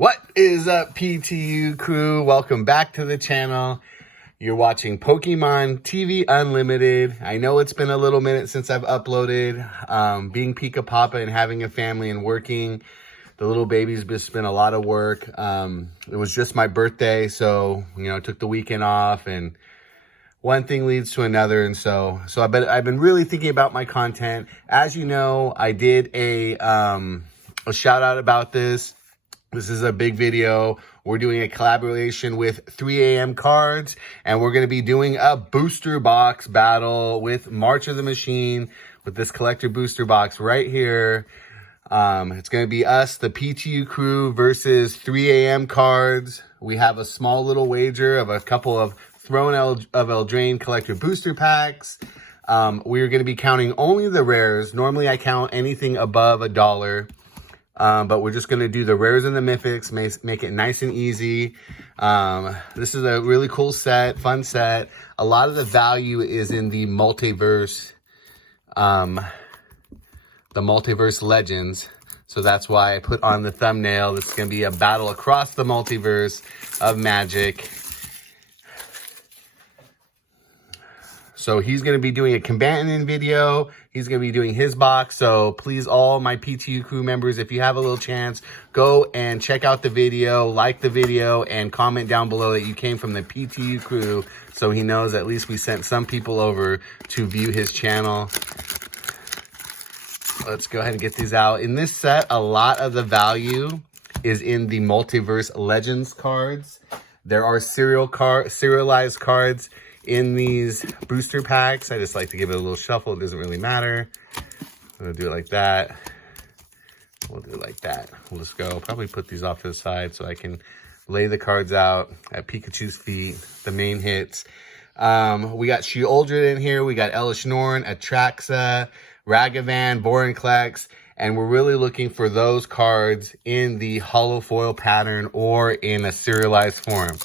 What is up, PTU crew? Welcome back to the channel. You're watching Pokemon TV Unlimited. I know it's been a little minute since I've uploaded. Being Pika Papa and having a family and working, the little baby's just been a lot of work. It was just my birthday, so I took the weekend off, and one thing leads to another, and so I've been really thinking about my content. As you know, I did a shout out about this. This is a big video. We're doing a collaboration with 3AM Cards, and we're going to be doing a booster box battle with March of the Machine with this collector booster box right here. It's going to be us, the PTU crew, versus 3AM Cards. We have a small little wager of a couple of Throne of Eldraine collector booster packs. We're going to be counting only the rares. Normally I count anything above $1. But we're just going to do the rares and the mythics, make it nice and easy. This is a really cool set, fun set. A lot of the value is in the multiverse legends. So that's why I put on the thumbnail. This is going to be a battle across the multiverse of Magic. So he's going to be doing a combatant video. He's going to be doing his box. So please, all my PTU crew members, if you have a little chance, go and check out the video, like the video, and comment down below that you came from the PTU crew, so he knows at least we sent some people over to view his channel. Let's go ahead and get these out. In this set, a lot of the value is in the Multiverse Legends cards. There are serialized cards in these booster packs. I just like to give it a little shuffle. It doesn't really matter. I'm gonna do it like that. We'll do it like that. We'll just go, probably put these off to the side so I can lay the cards out at Pikachu's feet, the main hits. We got Sheoldred in here. We got Elish Norn, Atraxa, Ragavan, Vorinclex, and we're really looking for those cards in the holo foil pattern or in a serialized form.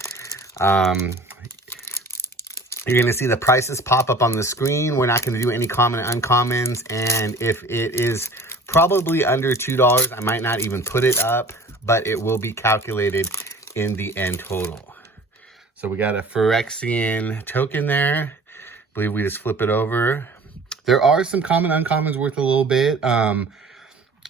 You're going to see the prices pop up on the screen. We're not going to do any common and uncommons. And if it is probably under $2, I might not even put it up, but it will be calculated in the end total. So we got a Phyrexian token there. I believe we just flip it over. There are some common uncommons worth a little bit.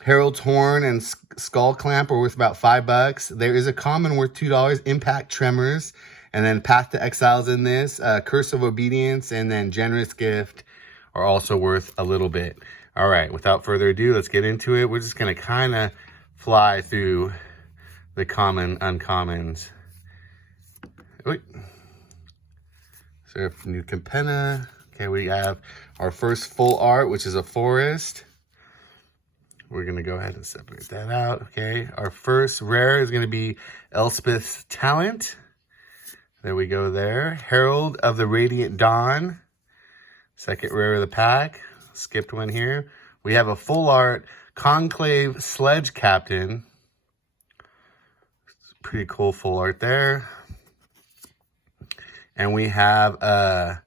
Herald's Horn and Skull Clamp are worth about $5. There is a common worth $2, Impact Tremors. And then Path to Exile's in this, Curse of Obedience, and then Generous Gift are also worth a little bit. All right, without further ado, let's get into it. We're just going to kind of fly through the common uncommons. Wait. So New Capenna. Okay, we have our first full art, which is a forest. We're going to go ahead and separate that out. Okay, our first rare is going to be Elspeth's Talent. There we go there. Herald of the Radiant Dawn. Second rare of the pack. Skipped one here. We have a full art Conclave Sledge Captain. Pretty cool full art there. And we have a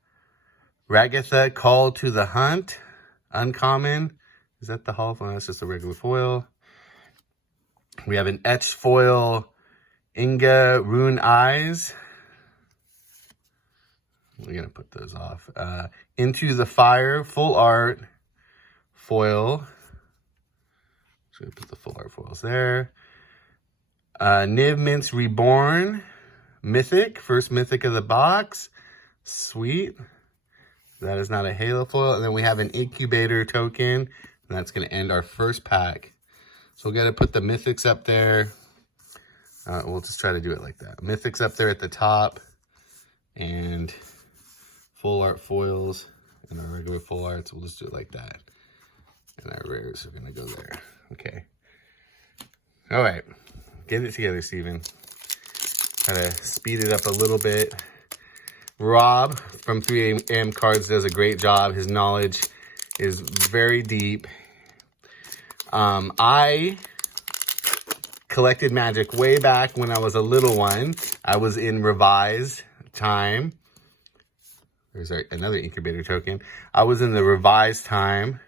Ragatha Call to the Hunt. Uncommon. Is that the holo foil? That's just a regular foil. We have an etched foil Inga Rune Eyes. We're going to put those off. Into the Fire, full art, foil. So we put the full art foils there. Niv Minced Reborn, mythic, first mythic of the box. Sweet. That is not a halo foil. And then we have an incubator token. And that's going to end our first pack. So we're going to put the mythics up there. We'll just try to do it like that. Mythics up there at the top. And full art foils and our regular full arts. We'll just do it like that. And our rares are going to go there. Okay. All right. Get it together, Steven. Try to speed it up a little bit. Rob from 3AM Cards does a great job. His knowledge is very deep. I collected Magic way back when I was a little one. I was in Revised time. There's another incubator token. I was in the Revised time.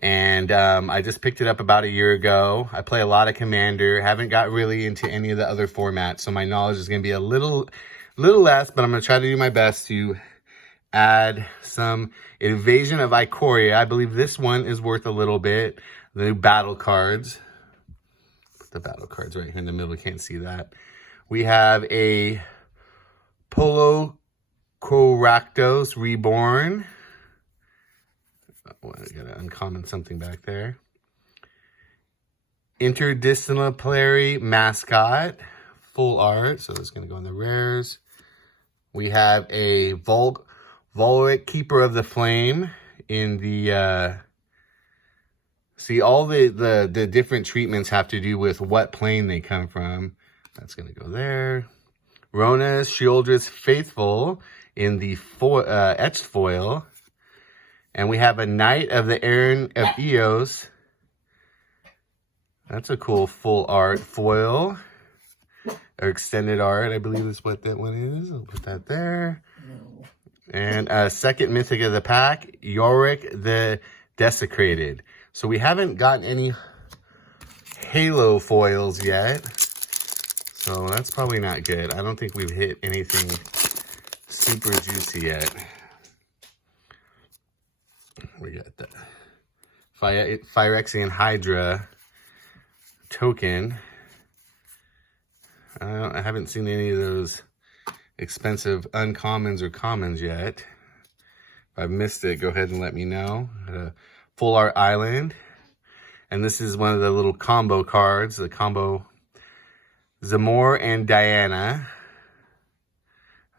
And I just picked it up about a year ago. I play a lot of Commander. Haven't got really into any of the other formats, so my knowledge is going to be a little less, but I'm going to try to do my best to add some Invasion of Ikoria. I believe this one is worth a little bit. The new battle cards. Put the battle cards right here in the middle. You can't see that. We have a Polo Coractos Reborn. Oh, I got an uncommon something back there. Interdisciplinary Mascot. Full art. So it's going to go in the rares. We have a Volvic Keeper of the Flame in the... see, all the different treatments have to do with what plane they come from. That's going to go there. Rona Shieldred's Faithful in the etched foil. And we have a Knight of the Aaron of Eos. That's a cool full art foil. Or extended art, I believe is what that one is. I'll put that there. And second Mythic of the pack, Yorick the Desecrated. So we haven't gotten any Halo foils yet. So that's probably not good. I don't think we've hit anything super juicy yet. We got the Phyrexian Hydra token. I haven't seen any of those expensive uncommons or commons yet. If I've missed it, go ahead and let me know. Full Art Island. And this is one of the little combo cards. The combo Zamor and Diana.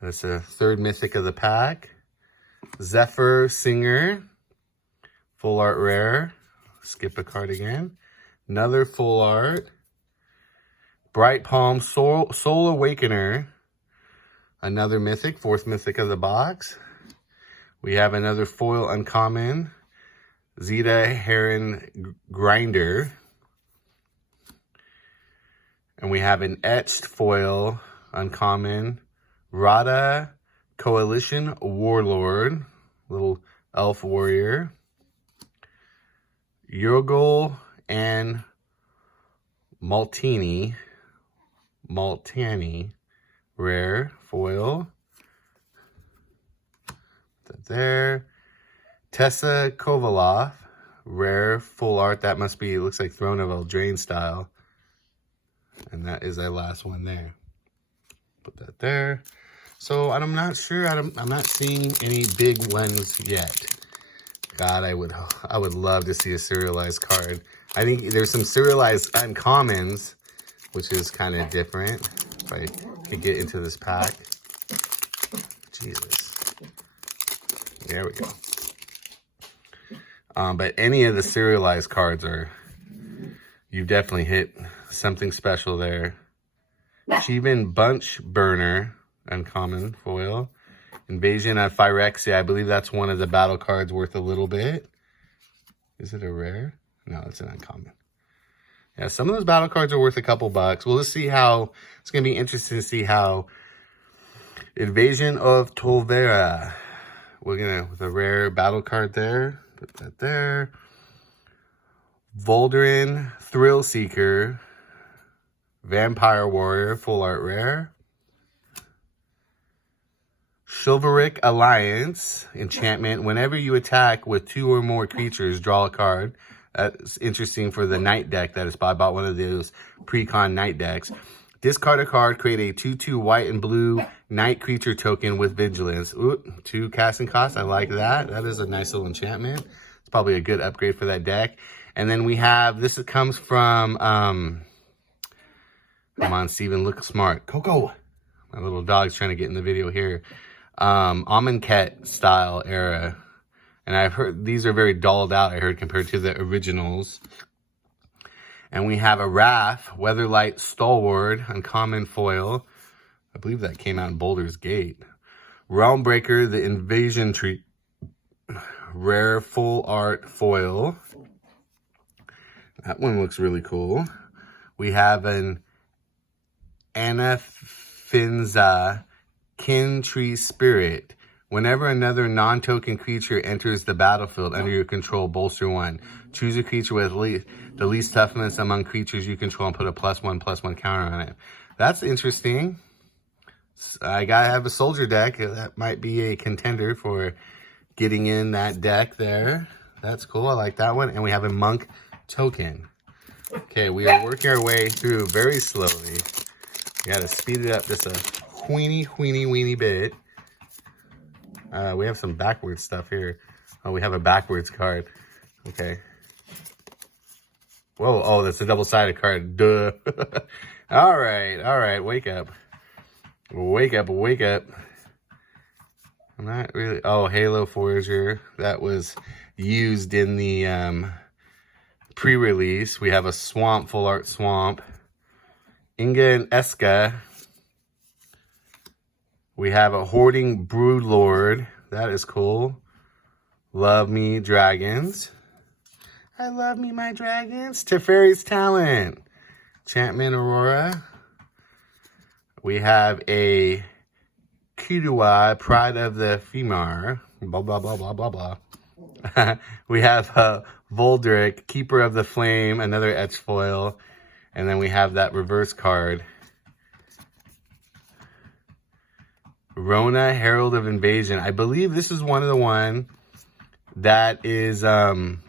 That's a third Mythic of the pack. Zephyr Singer. Full art rare. Skip a card again. Another full art. Bright Palm Soul Awakener. Another Mythic. Fourth Mythic of the box. We have another foil uncommon. Zeta Heron Grinder. And we have an etched foil uncommon. Rada Coalition Warlord. Little elf warrior. Yurgul and Maltani rare foil. That there. Tessa Kovalov rare full art. That must be, it looks like Throne of Eldraine style. And that is our last one there. Put that there. So I'm not sure. I'm not seeing any big ones yet. God, I would love to see a serialized card. I think there's some serialized uncommons, which is kind of different. If I could get into this pack. Jesus. There we go. But any of the serialized cards are, you've definitely hit something special there. Shivan Bunch Burner, uncommon foil. Invasion of Phyrexia, I believe that's one of the battle cards worth a little bit. Is it a rare? No, it's an uncommon. Yeah, some of those battle cards are worth a couple bucks. Well, let's see how, it's going to be interesting to see how Invasion of Tolvera. We're going to, with a rare battle card there, put that there. Voldrin Thrill Seeker, Vampire Warrior, full art rare. Chivalric Alliance, enchantment. Whenever you attack with 2 or more creatures, draw a card. That's interesting for the Knight deck that is bought. I bought one of those pre-con Knight decks. Discard a card, create a 2/2 white and blue Knight creature token with Vigilance. Ooh, 2 casting costs. I like that. That is a nice little enchantment. It's probably a good upgrade for that deck. And then we have, this comes from, come on, Steven, look smart. Coco. My little dog's trying to get in the video here. Amonkhet style era. And I've heard these are very dulled out, I heard, compared to the originals. And we have a Wrath, Weatherlight Stalwart, uncommon foil. I believe that came out in Baldur's Gate. Realmbreaker, the Invasion Tree, rare full art foil. That one looks really cool. We have an Anafinza Kin Tree Spirit, Whenever another non-token creature enters the battlefield under your control, bolster 1. Choose a creature with the least toughness among creatures you control and put a +1/+1 counter on it. That's interesting. I gotta have a soldier deck. That might be a contender for getting in that deck there. That's cool. I like that one. And we have a monk token. Okay, we are working our way through very slowly. We gotta speed it up just a weeny bit. We have some backwards stuff here. Oh, we have a backwards card. Okay. Whoa, oh, that's a double-sided card. Duh. All right, wake up. Wake up. I'm not really... Oh, Halo Forager. That was used in the pre-release. We have a Swamp, Full Art Swamp. Inga and Eska. We have a Hoarding Broodlord. That is cool. Love me dragons. I love me my dragons. Teferi's Talent. Enchantment Aurora. We have a Kidua, Pride of the Femar. Blah, blah, blah, blah, blah, blah. We have Voldrick, Keeper of the Flame, another etch foil. And then we have that reverse card. Rona, Herald of Invasion. I believe this is one of the one that is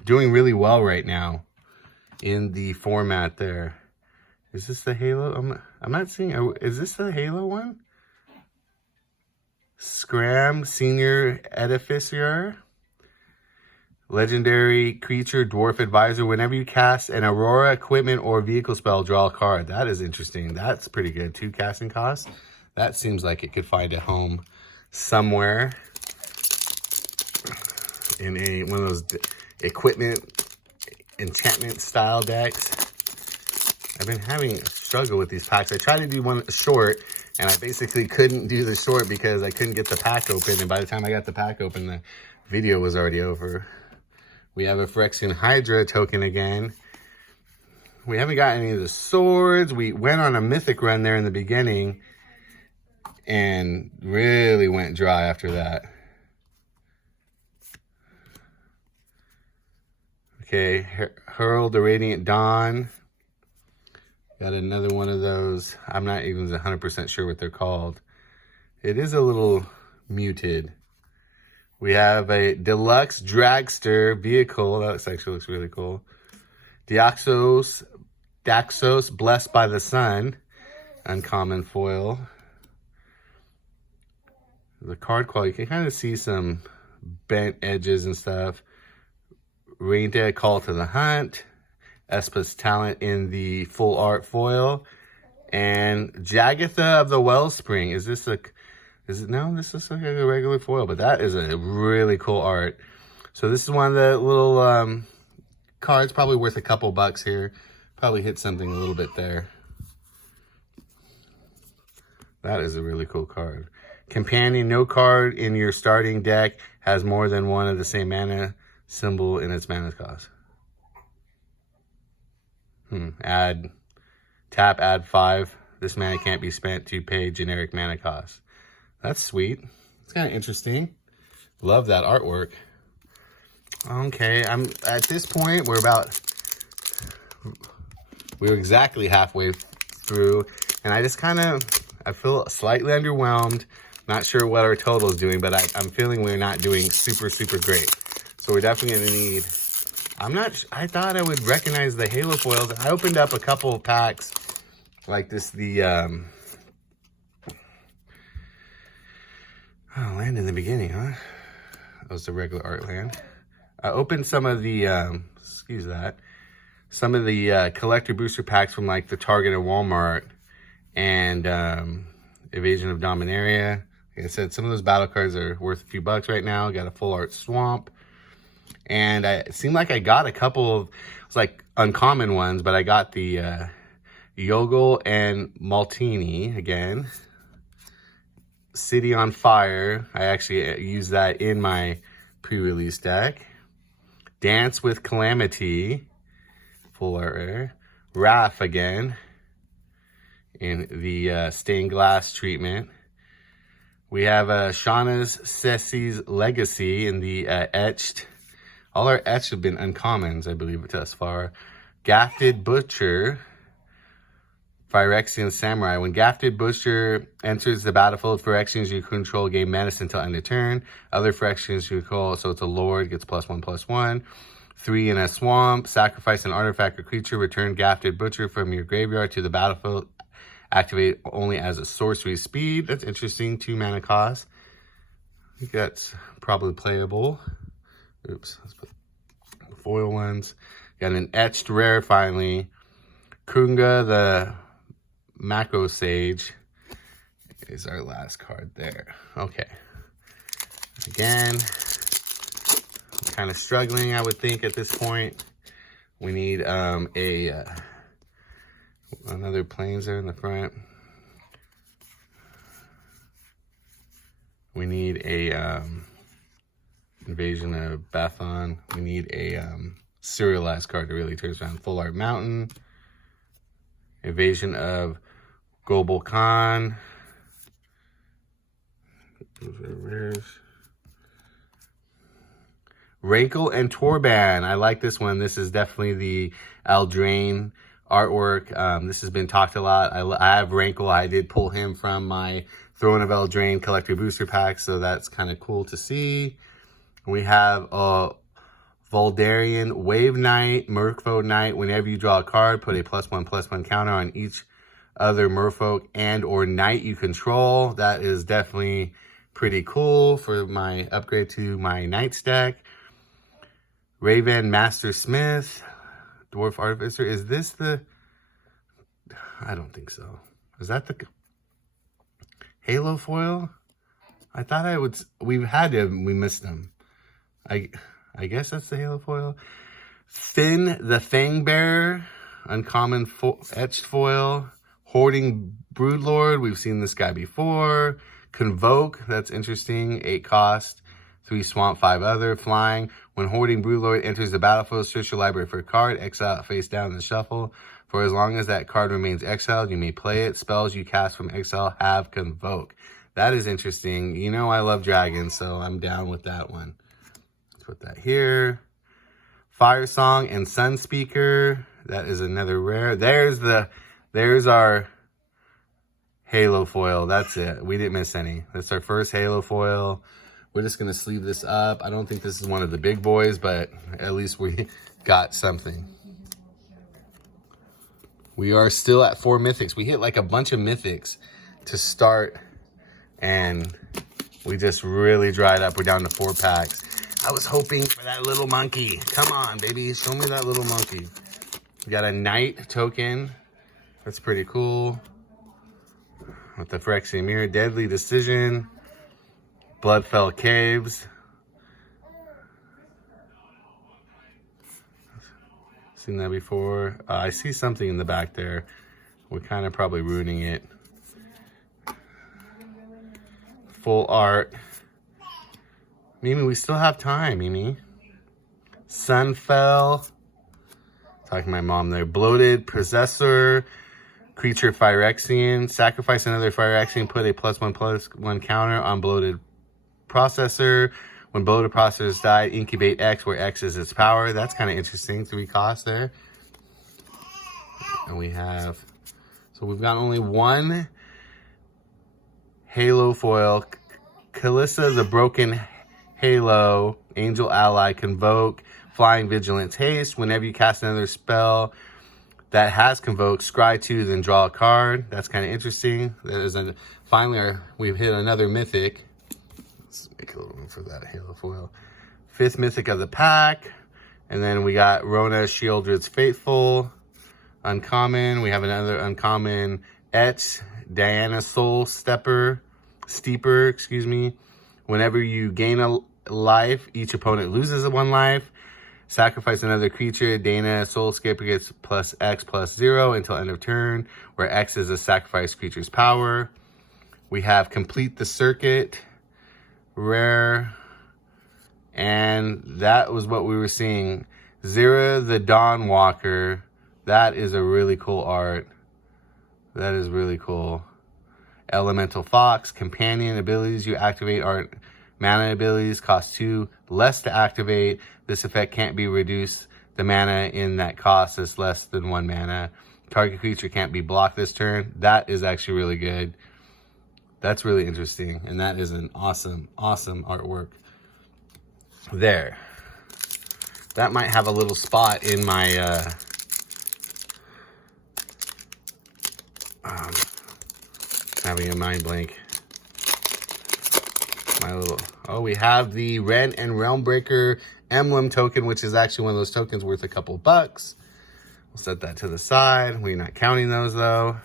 doing really well right now in the format there. Is this the Halo? I'm not seeing. Is this the Halo one? Scram, Senior Edificier. Legendary creature, Dwarf Advisor. Whenever you cast an Aurora equipment or vehicle spell, draw a card. That is interesting. That's pretty good. 2 casting costs. That seems like it could find a home somewhere in one of those equipment enchantment style decks. I've been having a struggle with these packs. I tried to do one short, and I basically couldn't do the short because I couldn't get the pack open. And by the time I got the pack open, the video was already over. We have a Phyrexian Hydra token again. We haven't got any of the swords. We went on a mythic run there in the beginning and really went dry after that. Okay, Herald the Radiant Dawn. Got another one of those. I'm not even 100% sure what they're called. It is a little muted. We have a deluxe dragster vehicle. That actually looks really cool. Daxos, Blessed by the Sun. Uncommon foil. The card quality, you can kind of see some bent edges and stuff. Reindeer Call to the Hunt. Espa's Talent in the full art foil. And Jagatha of the Wellspring. Is this no, this is like a regular foil, but that is a really cool art. So this is one of the little cards, probably worth a couple bucks here. Probably hit something a little bit there. That is a really cool card. Companion, no card in your starting deck has more than one of the same mana symbol in its mana cost. Tap, add 5. This mana can't be spent to pay generic mana cost. That's sweet. It's kind of interesting. Love that artwork. Okay, I'm at this point, we're exactly halfway through, and I just I feel slightly underwhelmed. Not sure what our total is doing, but I'm feeling we're not doing super great. So we're definitely gonna need, I thought I would recognize the Halo foils. I opened up a couple of packs like this, land in the beginning, huh? That was the regular art land. I opened some of the, some of the collector booster packs from like the Target and Walmart and Invasion of Dominaria. Like I said, some of those battle cards are worth a few bucks right now. Got a full art Swamp. And it seemed like I got a couple of, it's like uncommon ones, but I got the Yogel and Maltini again. City on Fire. I actually used that in my pre-release deck. Dance with Calamity. Full art rare. Wrath again in the stained glass treatment. We have Shauna's Ceci's Legacy in the etched. All our etched have been uncommons, I believe, thus far. Gafted Butcher, Phyrexian Samurai. When Gafted Butcher enters the battlefield, Phyrexians you control gain menace until end of turn. Other Phyrexians you control, so it's a Lord, gets +1/+1. 3 in a swamp. Sacrifice an artifact or creature. Return Gafted Butcher from your graveyard to the battlefield. Activate only as a sorcery speed. That's interesting. 2 mana cost. I think that's probably playable. Oops. Let's put the foil ones. Got an etched rare finally. Kunga the Macro Sage is our last card there. Okay. Again, I'm kind of struggling, I would think, at this point. We need another Planeswalker in the front. We need a Invasion of Bathon. We need a serialized card to really turn around. Full Art Mountain. Invasion of Gobel Khan. Those are rares. Rankle and Torban. I like this one. This is definitely the Eldraine artwork. This has been talked a lot. I have Rankle. I did pull him from my Throne of Eldraine collector booster pack, so that's kind of cool to see. We have Voldarian Wave Knight, Merfolk Knight. Whenever you draw a card, put a +1/+1 counter on each other Merfolk and or Knight you control. That is definitely pretty cool for my upgrade to my Knight stack. Raven Master Smith, Dwarf Artificer. Is this the... I don't think so. Is that the Halo foil? I thought I would... We missed them. I guess that's the Halo foil. Finn the Fangbearer, uncommon etched foil. Hoarding Broodlord, we've seen this guy before. Convoke, that's interesting. 8 cost, 3 swamp, 5 other. Flying, when Hoarding Broodlord enters the battlefield, search your library for a card, exile it face down in the shuffle. For as long as that card remains exiled, you may play it. Spells you cast from exile have Convoke. That is interesting. You know I love dragons, so I'm down with that one. Put that here. Fire Song and Sunspeaker. That is another rare. There's our Halo foil. That's it. We didn't miss any. That's our first Halo foil. We're just going to sleeve this up. I don't think this is one of the big boys, but at least we got something. We are still at 4 mythics. We hit like a bunch of mythics to start, and we just really dried up. We're down to 4 packs. I was hoping for that little monkey. Come on, baby. Show me that little monkey. We got a Knight token. That's pretty cool. With the Phyrexian Mirror. Deadly Decision. Bloodfell Caves. Seen that before. I see something in the back there. We're kind of probably ruining it. Full art. Mimi, we still have time, Mimi. Sunfell. Talking to my mom there. Bloated Possessor. Creature Phyrexian. Sacrifice another Phyrexian. Put a +1/+1 counter on Bloated Processor. When Bloated Processors die, incubate X, where X is its power. That's kind of interesting. 3 costs there. And we have... So we've got only 1 Halo foil. Kalissa the Broken Halo, Angel Ally, Convoke, Flying Vigilance, Haste. Whenever you cast another spell that has Convoke, scry 2, then draw a card. That's kind of interesting. Finally, we've hit another mythic. Let's make a little room for that Halo foil. 5th mythic of the pack. And then we got Rona Sheoldred's Faithful. Uncommon. We have another uncommon Etch, Diana Soul Steeper, excuse me. Whenever you gain a life, each opponent loses 1 life. Sacrifice another creature. Dana Soul Skipper gets +X/+0 until end of turn, where X is a sacrifice creature's power. We have Complete the Circuit, rare, and that was what we were seeing. Zira the Dawnwalker. That is a really cool art. That is really cool. Elemental Fox. Companion abilities you activate are mana abilities, cost 2 less to activate. This effect can't be reduced. The mana in that cost is less than 1 mana. Target creature can't be blocked this turn. That is actually really good. That's really interesting. And that is an awesome, awesome artwork. There. That might have a little spot in my having a mind blank. My little, oh, we have the Wrenn and Realmbreaker emblem token, which is actually one of those tokens worth a couple bucks. We'll set that to the side. We're not counting those though.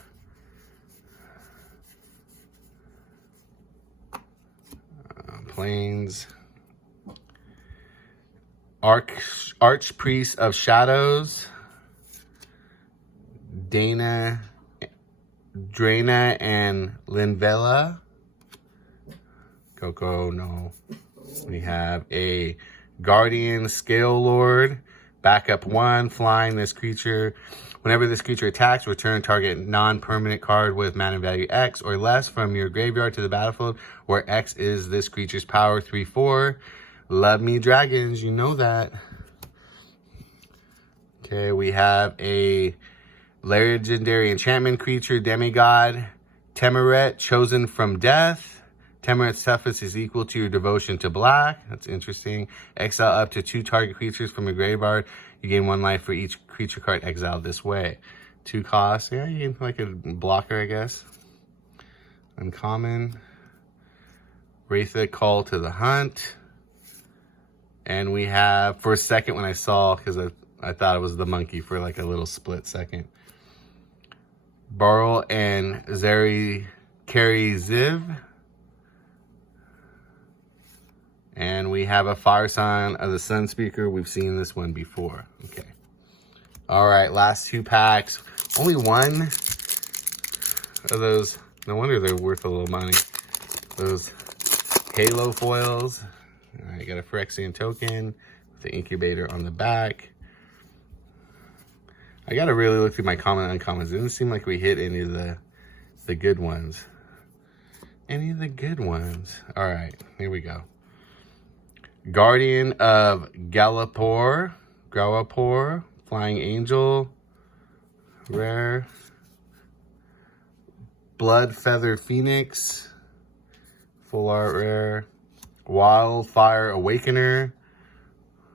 Planes. Archpriest of Shadows. Draina and Linvela. Coco, no. We have a Guardian Scale Lord. Backup 1, flying this creature. Whenever this creature attacks, return target non-permanent card with mana value X or less from your graveyard to the battlefield, where X is this creature's power, 3/4. Love me dragons, you know that. Okay, we have a legendary enchantment creature, demigod, Temerret, chosen from death. Temerret's toughness is equal to your devotion to black. That's interesting. Exile up to 2 target creatures from your graveyard. You gain 1 life for each creature card exiled this way. 2 costs. Yeah, you can like a blocker, I guess. Uncommon. Wraithic Call to the Hunt. And we have, for a second when I saw, because I thought it was the monkey for like a little split second. Burl and Zeri Kari Ziv. And we have a Fire Sign of the Sunspeaker. We've seen this one before. Okay. All right, last 2 packs. Only one of those. No wonder they're worth a little money. Those Halo foils. All right, got a Phyrexian token with the incubator on the back. I got to really look through my common and uncommons. It didn't seem like we hit any of the good ones. Any of the good ones. All right, here we go. Guardian of Galapor, Flying Angel, rare. Blood Feather Phoenix, full art rare. Wildfire Awakener,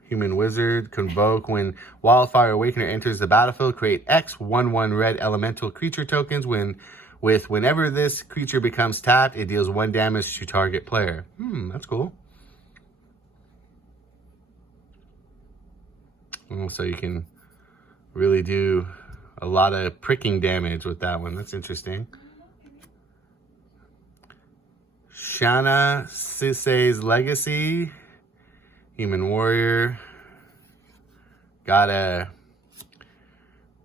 Human Wizard, convoke. When Wildfire Awakener enters the battlefield, create X 1/1 red elemental creature tokens. Whenever this creature becomes tapped, it deals 1 damage to target player. That's cool. So you can really do a lot of pricking damage with that one. That's interesting. Shanna Sisei's Legacy, Human Warrior. Got a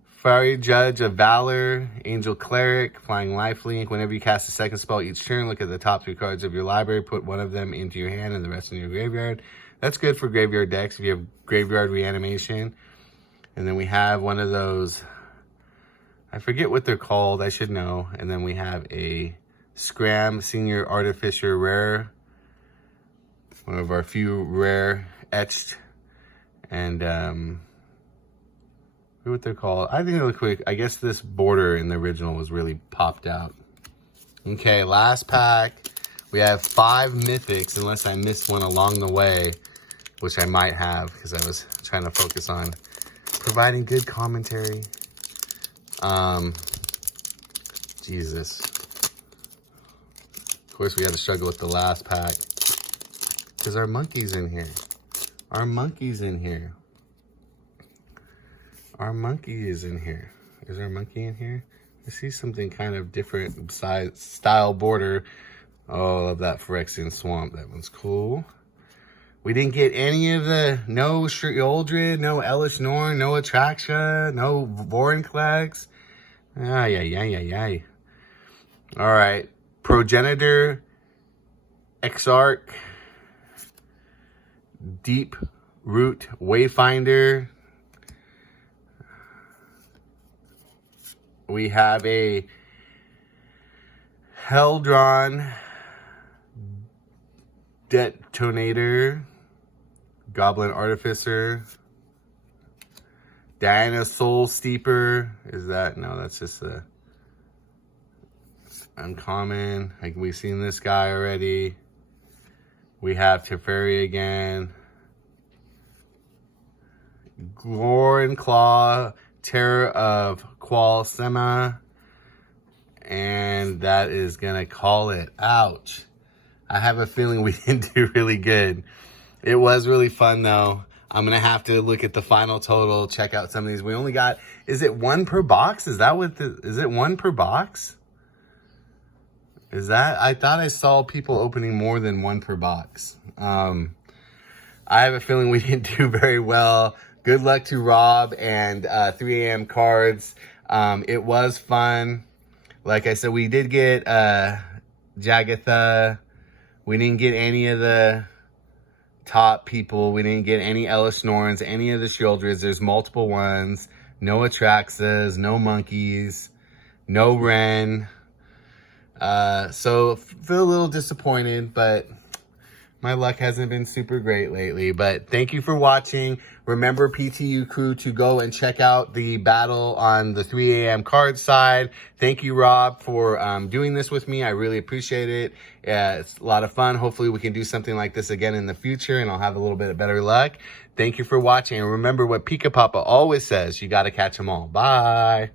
Fiery Judge of Valor, Angel Cleric, Flying Lifelink. Whenever you cast a second spell each turn, look at the top 3 cards of your library, put 1 of them into your hand and the rest in your graveyard. That's good for graveyard decks if you have Graveyard Reanimation. And then we have one of those, I forget what they're called, I should know. And then we have a Scram Senior Artificer Rare, one of our few rare etched. And what they're called. I think they look quick. I guess this border in the original was really popped out. Okay, last pack. We have 5 mythics, unless I missed one along the way, which I might have because I was trying to focus on providing good commentary. Jesus. Of course, we had to struggle with the last pack because our monkey's in here. Our monkey's in here. Our monkey is in here. Is our monkey in here? I see something kind of different size, style border. Oh, I love that Phyrexian Swamp. That one's cool. We didn't get any of the, no Strialdred, no Elesh Norn, no Atraxa, no Vorinclex. Ay. All right. Progenitor, Exarch, Deep Root Wayfinder. We have a Heldron, Detonator, Goblin Artificer, Diana Soul Steeper. Is that? No, that's just a uncommon. Like, we've seen this guy already. We have Teferi again. Gorin Claw, Terror of Qualsema. And that is going to call it. Ouch. I have a feeling we didn't do really good. It was really fun, though. I'm going to have to look at the final total, check out some of these. We only got, is it one per box? Is that what is it one per box? Is that, I thought I saw people opening more than one per box. I have a feeling we didn't do very well. Good luck to Rob and 3 a.m. cards. It was fun. Like I said, we did get Jagatha. We didn't get any of the top people. We didn't get any Ellis Norns, any of the Shieldreds. There's multiple ones. No Atraxas, no Monkeys, no Ren. So feel a little disappointed, but my luck hasn't been super great lately. But thank you for watching. Remember, PTU crew, to go and check out the battle on the 3 a.m. card side. Thank you, Rob, for doing this with me. I really appreciate it. It's a lot of fun. Hopefully we can do something like this again in the future, and I'll have a little bit of better luck. Thank you for watching. And remember what Pika Papa always says, you got to catch them all. Bye.